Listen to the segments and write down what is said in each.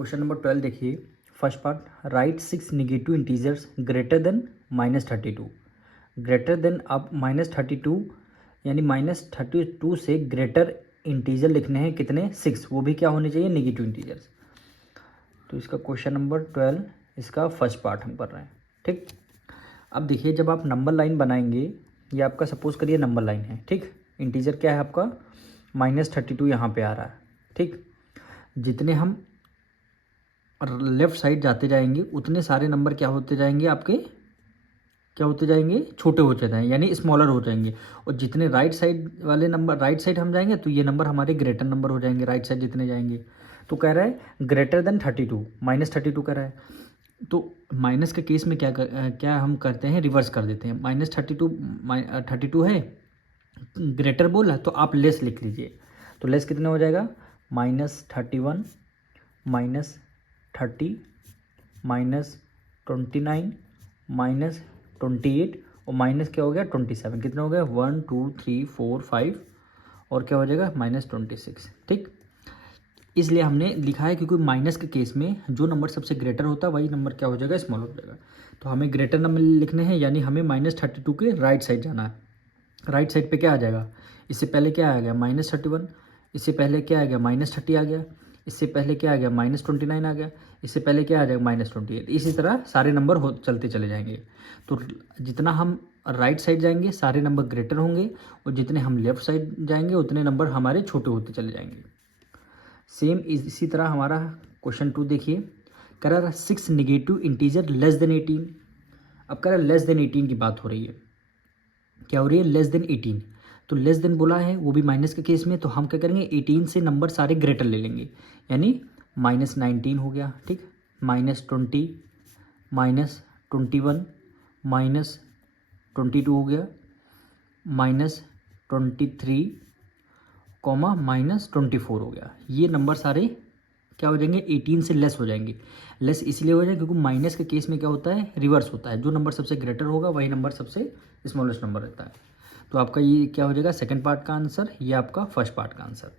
Question number 12 देखिए। First part, right 6 negative integers greater than -32। Greater than अब -32 यानी -32 से ग्रेटर इंटीजर लिखने हैं कितने, 6, वो भी क्या होने चाहिए, नेगेटिव इंटीजर्स। तो इसका क्वेश्चन नंबर 12 इसका फर्स्ट पार्ट हम कर रहे हैं। ठीक, अब देखिए जब आप नंबर लाइन बनाएंगे, ये आपका सपोज करिए नंबर लाइन है। ठीक, इंटीजर क्या है आपका -32 यहाँ पे आ रहा है। ठीक, जितने हम लेफ़्ट साइड जाते जाएंगे उतने सारे नंबर क्या होते जाएंगे आपके, क्या होते जाएंगे, छोटे होते जाएंगे यानी स्मॉलर हो जाएंगे। और जितने राइट साइड वाले नंबर, राइट साइड हम जाएंगे तो ये नंबर हमारे ग्रेटर नंबर हो जाएंगे राइट साइड जितने जाएंगे। तो कह रहा है ग्रेटर देन 32, -32 कह रहा है। तो माइनस के केस में क्या हम करते हैं, रिवर्स कर देते हैं। -32 है, ग्रेटर बोला तो आप लेस लिख लीजिए। तो लेस कितना हो जाएगा, -31 -30 -29 -28 और माइनस क्या हो गया 27। कितना हो गया 1 2 3 4 5 और क्या हो जाएगा -26। ठीक, इसलिए हमने लिखा है क्योंकि माइनस के केस में जो नंबर सबसे ग्रेटर होता है वही नंबर क्या हो जाएगा, स्मॉल हो जाएगा। तो हमें ग्रेटर नंबर लिखने हैं यानी हमें -32 के राइट साइड जाना है। राइट साइड पे क्या आ जाएगा, इससे पहले क्या आ गया -31, इससे पहले क्या आ गया -30 आ गया, इससे पहले क्या आ गया -29 आ गया, इससे पहले क्या आ जाएगा -28। इसी तरह सारे नंबर हो चलते चले जाएंगे। तो जितना हम राइट साइड जाएंगे सारे नंबर ग्रेटर होंगे और जितने हम लेफ्ट साइड जाएंगे उतने नंबर हमारे छोटे होते चले जाएंगे। सेम इसी तरह हमारा क्वेश्चन 2 देखिए। कह रहा है 6 नेगेटिव इंटीजर लेस देन 18। अब कह रहा है लेस देन 18 की बात हो रही है, क्या हो रही है, लेस देन 18। तो लेस देन बोला है वो भी माइनस के केस में, तो हम क्या करेंगे 18 से नंबर सारे ग्रेटर ले लेंगे यानी -19 हो गया। ठीक, -20 -21 -22 हो गया, -23 -24 हो गया। ये नंबर सारे क्या हो जाएंगे, 18 से लेस हो जाएंगे। लेस इसलिए हो जाएंगे क्योंकि माइनस के केस में क्या होता है, रिवर्स होता है। जो नंबर सबसे ग्रेटर होगा वही नंबर सबसे स्मॉलेस्ट नंबर रहता है। तो आपका ये क्या हो जाएगा, सेकंड पार्ट का आंसर, ये आपका फर्स्ट पार्ट का आंसर।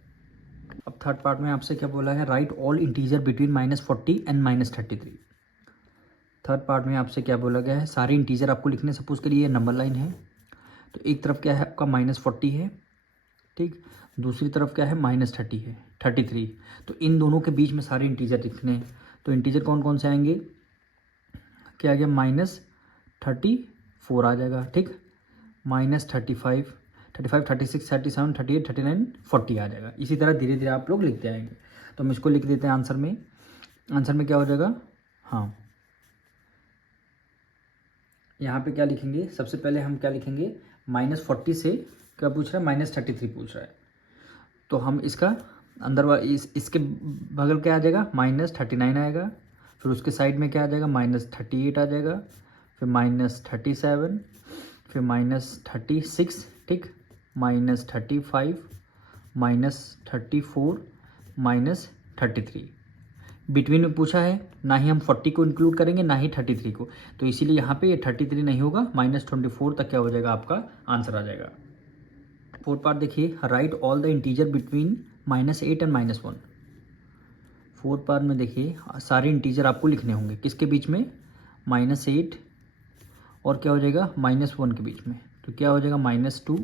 अब थर्ड पार्ट में आपसे क्या बोला है, right all integer between -40 and -33। Third part में आपसे क्या बोला गया है, सारे इंटीजर आपको लिखने, सपोज करिए नंबर लाइन है तो एक तरफ क्या है आपका -40 है। ठीक, दूसरी तरफ क्या है -30 है, 33। तो इन दोनों के बीच में सारे इंटीजर लिखने हैं। तो इंटीजर कौन कौन से आएंगे, क्या आ गया -34 आ जाएगा। ठीक, -35 35 36 37 38 39 40 आ जाएगा। इसी तरह धीरे धीरे आप लोग लिखते आएंगे। तो हम इसको लिख देते हैं आंसर में। आंसर में क्या हो जाएगा, हाँ यहाँ पे क्या लिखेंगे, सबसे पहले हम क्या लिखेंगे, -40 से क्या पूछ रहा है, -33 पूछ रहा है। तो हम इसका अंदर इसके बगल क्या आ जाएगा, -39 आएगा। फिर उसके साइड में क्या आ जाएगा, -38 आ जाएगा। फिर -37, फिर -36। ठीक, -35 -34 -33। बिटवीन में पूछा है, ना ही हम 40 को इंक्लूड करेंगे ना ही 33 को, तो इसीलिए यहाँ पे ये 33 नहीं होगा, -24 तक क्या हो जाएगा आपका आंसर आ जाएगा। फोर्थ पार्ट देखिए, right all the integer between -8 and -1। Fourth part में देखिए सारे इंटीजर आपको लिखने होंगे किसके बीच में, -8 और क्या हो जाएगा -1 के बीच में। तो क्या हो जाएगा -2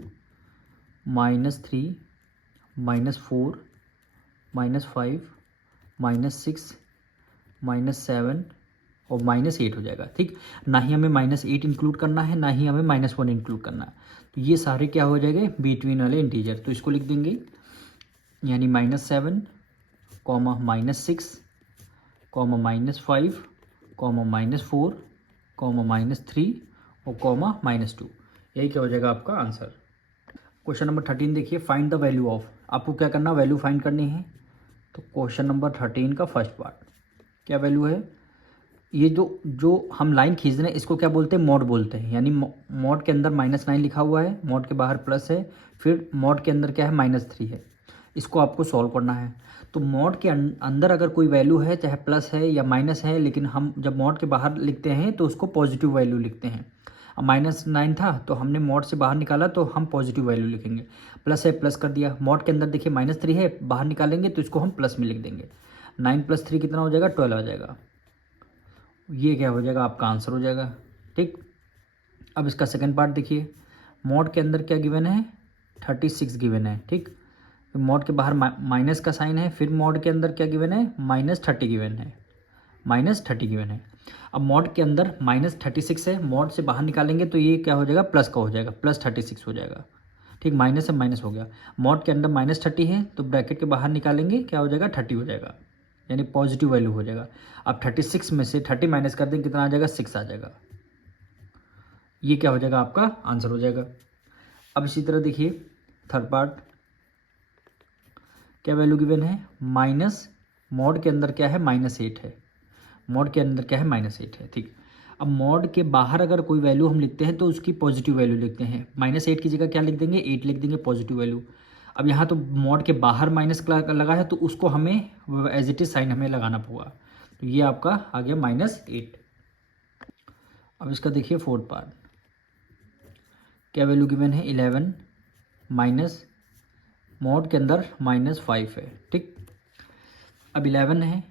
-3 -4 -5 -6 -7 और -8 हो जाएगा। ठीक, ना ही हमें -8 इंक्लूड करना है ना ही हमें -1 इंक्लूड करना है। तो ये सारे क्या हो जाएंगे, बिटवीन वाले इंटीजर। तो इसको लिख देंगे यानी -7 -6 -5 -4 -3 और -2। यही क्या हो जाएगा आपका आंसर। क्वेश्चन नंबर 13 देखिए, फाइंड द वैल्यू ऑफ। आपको क्या करना, वैल्यू फाइंड करनी है। तो क्वेश्चन नंबर 13 का फर्स्ट पार्ट, क्या वैल्यू है, ये जो हम लाइन खींच रहे हैं इसको क्या बोलते हैं, मॉड बोलते हैं। यानी मॉड के अंदर -9 लिखा हुआ है, मॉड के बाहर प्लस है, फिर मॉड के अंदर क्या है -3 है। इसको आपको सॉल्व करना है। तो मॉड के अंदर अगर कोई वैल्यू है, चाहे प्लस है या माइनस है, लेकिन हम जब मॉड के बाहर लिखते हैं तो उसको पॉजिटिव वैल्यू लिखते हैं। अब -9 था तो हमने मॉड से बाहर निकाला तो हम पॉजिटिव वैल्यू लिखेंगे। प्लस है, प्लस कर दिया। मॉड के अंदर देखिए -3 है, बाहर निकालेंगे तो इसको हम प्लस में लिख देंगे। 9 + 3 कितना हो जाएगा, 12 आ जाएगा। ये क्या हो जाएगा, आपका आंसर हो जाएगा। ठीक, अब इसका सेकंड पार्ट देखिए। मॉड के अंदर क्या गिवन है, 36 गिवन है। ठीक, मॉड के बाहर माइनस का साइन है, फिर मॉड के अंदर क्या गिवन है, -30 गिवन है, -30 गिवन है। अब मॉड के अंदर -36 है, मॉड से बाहर निकालेंगे तो ये क्या हो जाएगा, प्लस का हो जाएगा, +36 हो जाएगा। ठीक, माइनस से माइनस हो गया। मॉड के अंदर -30 है तो ब्रैकेट के बाहर निकालेंगे क्या हो जाएगा, 30 हो जाएगा, यानी पॉजिटिव वैल्यू हो जाएगा। अब 36 में से 30 माइनस कर देंगे, कितना आ जाएगा, 6 आ जाएगा। ये क्या हो जाएगा, आपका आंसर हो जाएगा। अब इसी तरह देखिए थर्ड पार्ट, क्या वैल्यू गिवन है, माइनस, मॉड के अंदर क्या है, -8 है, मॉड के अंदर क्या है, -8 है। ठीक, अब मॉड के बाहर अगर कोई वैल्यू हम लिखते हैं तो उसकी पॉजिटिव वैल्यू लिखते हैं। -8 की जगह क्या लिख देंगे, 8 लिख देंगे, पॉजिटिव वैल्यू। अब यहाँ तो मॉड के बाहर माइनस लगा है तो उसको हमें एज इट इज साइन हमें लगाना होगा, तो ये आपका आ गया -8। अब इसका देखिए फोर्थ पार्ट, क्या वैल्यू गिवन है, 11 माइनस, मॉड के अंदर -5 है। ठीक, अब 11 है,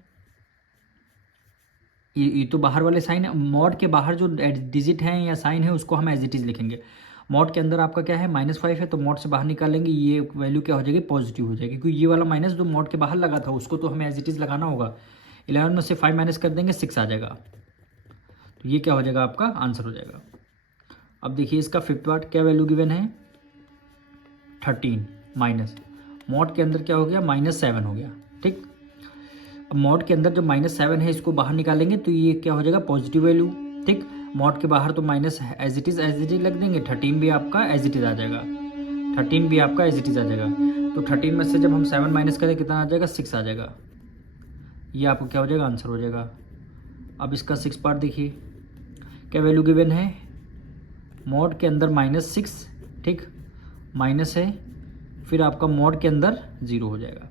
ये तो बाहर वाले साइन है। मॉड के बाहर जो डिजिट हैं या साइन है उसको हम एज इट इज़ लिखेंगे। मॉड के अंदर आपका क्या है, -5 है, तो मॉड से बाहर निकालेंगे, ये वैल्यू क्या हो जाएगी, पॉजिटिव हो जाएगी, क्योंकि ये वाला माइनस जो मॉड के बाहर लगा था उसको तो हमें एज इट इज़ लगाना होगा। 11 में से 5 माइनस कर देंगे, 6 आ जाएगा, तो ये क्या हो जाएगा, आपका आंसर हो जाएगा। अब देखिए इसका फिफ्थ पार्ट, क्या वैल्यू गिवन है, 13 माइनस, मॉड के अंदर क्या हो गया, -7 हो गया। ठीक, अब मॉड के अंदर जो -7 है इसको बाहर निकालेंगे तो ये क्या हो जाएगा, पॉजिटिव वैल्यू। ठीक, मॉड के बाहर तो माइनस एज इट इज़ लग देंगे, 13 भी आपका एज इट इज़ आ जाएगा, 13 भी आपका एज इट इज़ आ जाएगा। तो 13 में से जब हम 7 माइनस करें कितना आ जाएगा, 6 आ जाएगा। ये आपको क्या हो जाएगा, आंसर हो जाएगा। अब इसका 6 पार्ट देखिए, क्या वैल्यू गिवन है, मॉड के अंदर -6, ठीक, माइनस है, फिर आपका मॉड के अंदर 0 हो जाएगा,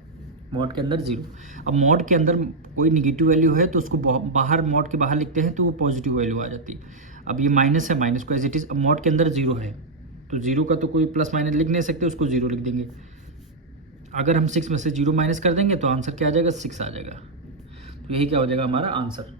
मॉड के अंदर 0। अब मॉड के अंदर कोई निगेटिव वैल्यू है तो उसको बाहर, मॉड के बाहर लिखते हैं तो वो पॉजिटिव वैल्यू आ जाती है। अब ये माइनस है, माइनस को एज इट इज़, अब मॉड के अंदर 0 है तो 0 का तो कोई प्लस माइनस लिख नहीं सकते, उसको 0 लिख देंगे। अगर हम 6 में से 0 माइनस कर देंगे तो आंसर क्या आ जाएगा, 6 आ जाएगा। तो यही क्या हो जाएगा हमारा आंसर।